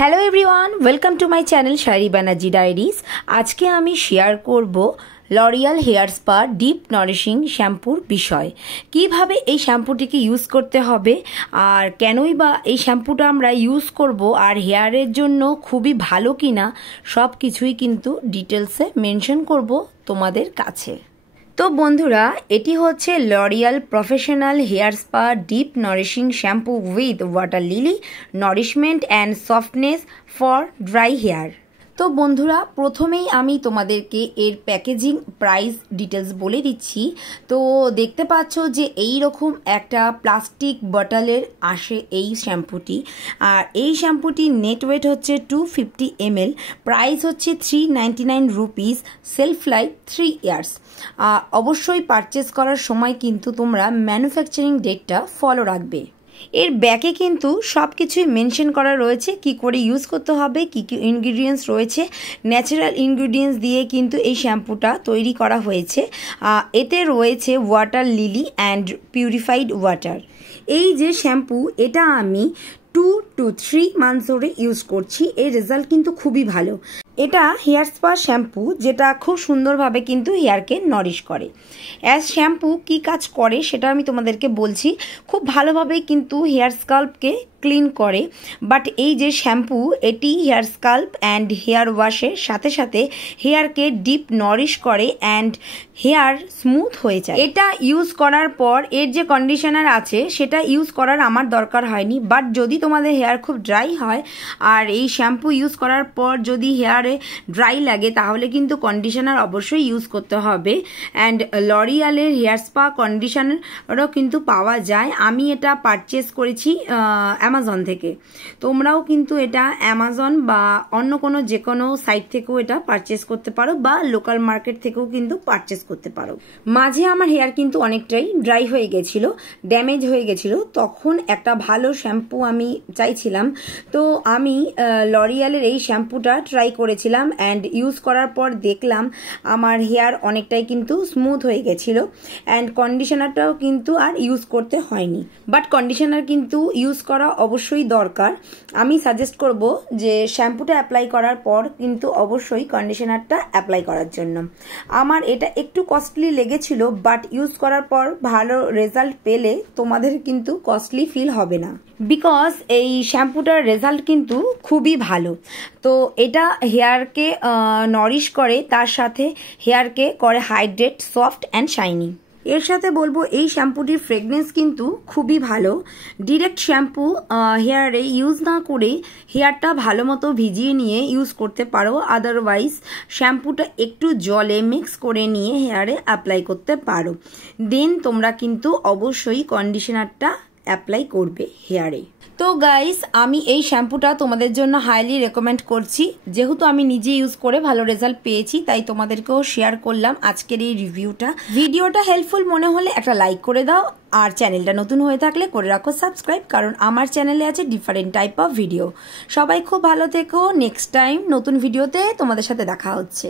Hello everyone, welcome to my channel Shairi Banerjee diaries. আজকে আমি share করব L'Oreal hair spa deep nourishing শ্যাম্পুর বিষয়। কিভাবে এই শ্যাম্পুটিকে ইউজ করতে হবে আর কেনই বা এই শ্যাম্পুটা আমরা ইউজ করব আর হেয়ারের জন্য খুবই ভালো কিনা সব কিছুই কিন্তু ডিটেলসে মেনশন করব তোমাদের কাছে। তো বন্ধুরা, এটি হচ্ছে L'Oreal professional hair spa deep nourishing shampoo with water lily nourishment and softness for dry hair. তো বন্ধুরা, প্রথমেই আমি তোমাদেরকে এর প্যাকেজিং প্রাইস ডিটেলস বলে দিচ্ছি। তো দেখতে পাচ্ছ যে এই রকম একটা প্লাস্টিক বটলের আসে এই শ্যাম্পুটি। আর এই শ্যাম্পুটির নেট ওয়েট হচ্ছে 250 ml, প্রাইস হচ্ছে 399 রুপিস, সেলফ লাইফ 3 ইয়ার্স। অবশ্যই পারচেস করার সময় কিন্তু তোমরা ম্যানুফ্যাকচারিং ডেটটা ফলো রাখবে। এর ব্যাকে কিন্তু সব কিছুই মেনশন করা রয়েছে, কি করে ইউজ করতে হবে, কি কি ইনগ্রিডিয়েন্টস রয়েছে। ন্যাচারাল ইনগ্রিডিয়েন্টস দিয়ে কিন্তু এই শ্যাম্পুটা তৈরি করা হয়েছে। এতে রয়েছে water lily and purified water. এই যে শ্যাম্পু, এটা আমি 2 to 3 মান্থস ধরে ইউজ করছি। এর রেজাল্ট কিন্তু খুবই ভালো। এটা হেয়ার স্পা শ্যাম্পু, যেটা খুব সুন্দরভাবে কিন্তু হেয়ারকে নরিশ করে। অ্যাজ শ্যাম্পু কি কাজ করে সেটা আমি তোমাদেরকে বলছি। খুব ভালোভাবে কিন্তু হেয়ার স্কাল্পকে ক্লিন করে। বাট এই যে শ্যাম্পু, এটি হেয়ার স্কাল্প অ্যান্ড হেয়ার ওয়াশের সাথে সাথে হেয়ারকে ডিপ নরিশ করে অ্যান্ড হেয়ার স্মুথ হয়ে যায়। এটা ইউজ করার পর এর যে কন্ডিশনার আছে সেটা ইউজ করার আমার দরকার হয়নি। বাট যদি তোমাদের হেয়ার খুব ড্রাই হয় আর এই শ্যাম্পু ইউজ করার পর যদি হেয়ারে ড্রাই লাগে, তাহলে কিন্তু কন্ডিশনার অবশ্যই ইউজ করতে হবে। অ্যান্ড লরিয়ালের হেয়ার স্পা কন্ডিশনারও কিন্তু পাওয়া যায়। আমি এটা পারচেস করেছি অ্যামাজন থেকে। তোমরাও কিন্তু এটা অ্যামাজন বা অন্য কোনো যে কোনো সাইট থেকেও এটা পারচেস করতে পারো বা লোকাল মার্কেট থেকেও কিন্তু পারচেস করতে পারো। মাঝে আমার হেয়ার কিন্তু অনেকটাই ড্রাই হয়ে গেছিলো, ড্যামেজ হয়ে গেছিলো। তখন একটা ভালো শ্যাম্পু আমি চাইছিলাম। তো আমি লরিয়ালের এই শ্যাম্পুটা ট্রাই করেছিলাম অ্যান্ড ইউজ করার পর দেখলাম আমার হেয়ার অনেকটাই কিন্তু স্মুথ হয়ে গেছিলো। অ্যান্ড কন্ডিশনারটাও কিন্তু আর ইউজ করতে হয়নি। বাট কন্ডিশনার কিন্তু ইউজ করা অবশ্যই দরকার। আমি সাজেস্ট করব যে শ্যাম্পুটা অ্যাপ্লাই করার পর কিন্তু অবশ্যই কন্ডিশনারটা অ্যাপ্লাই করার জন্য। আমার এটা একটু কস্টলি লেগেছিল, বাট ইউজ করার পর ভালো রেজাল্ট পেলে তোমাদের কিন্তু কস্টলি ফিল হবে না, বিকজ এই শ্যাম্পুটার রেজাল্ট কিন্তু খুবই ভালো। তো এটা হেয়ারকে নরিশ করে, তার সাথে হেয়ারকে করে হাইড্রেট, সফট অ্যান্ড শাইনি। এর সাথে বলবো এই শ্যাম্পুটির ফ্রেগনেন্স কিন্তু খুবই ভালো। ডিরেক্ট শ্যাম্পু হেয়ারে ইউজ না করে হেয়ারটা ভালো মতো ভিজিয়ে নিয়ে ইউজ করতে পারো। আদারওয়াইজ শ্যাম্পুটা একটু জলে মিক্স করে নিয়ে হেয়ারে অ্যাপ্লাই করতে পারো। দেন তোমরা কিন্তু অবশ্যই কন্ডিশনারটা অ্যাপ্লাই করবে হেয়ারে। তো গাইস, আমি এই শ্যাম্পুটা তোমাদের জন্য হাইলি রেকমেন্ড করছি। যেহেতু আমি নিজে ইউজ করে ভালো রেজাল্ট পেয়েছি, তাই তোমাদেরকেও শেয়ার করলাম আজকের এই রিভিউটা। ভিডিওটা হেল্পফুল মনে হলে একটা লাইক করে দাও, আর চ্যানেলটা নতুন হয়ে থাকলে করে রাখো সাবস্ক্রাইব, কারণ আমার চ্যানেলে আছে ডিফারেন্ট টাইপ অফ ভিডিও। সবাই খুব ভালো থেকো। নেক্সট টাইম নতুন ভিডিওতে তোমাদের সাথে দেখা হচ্ছে।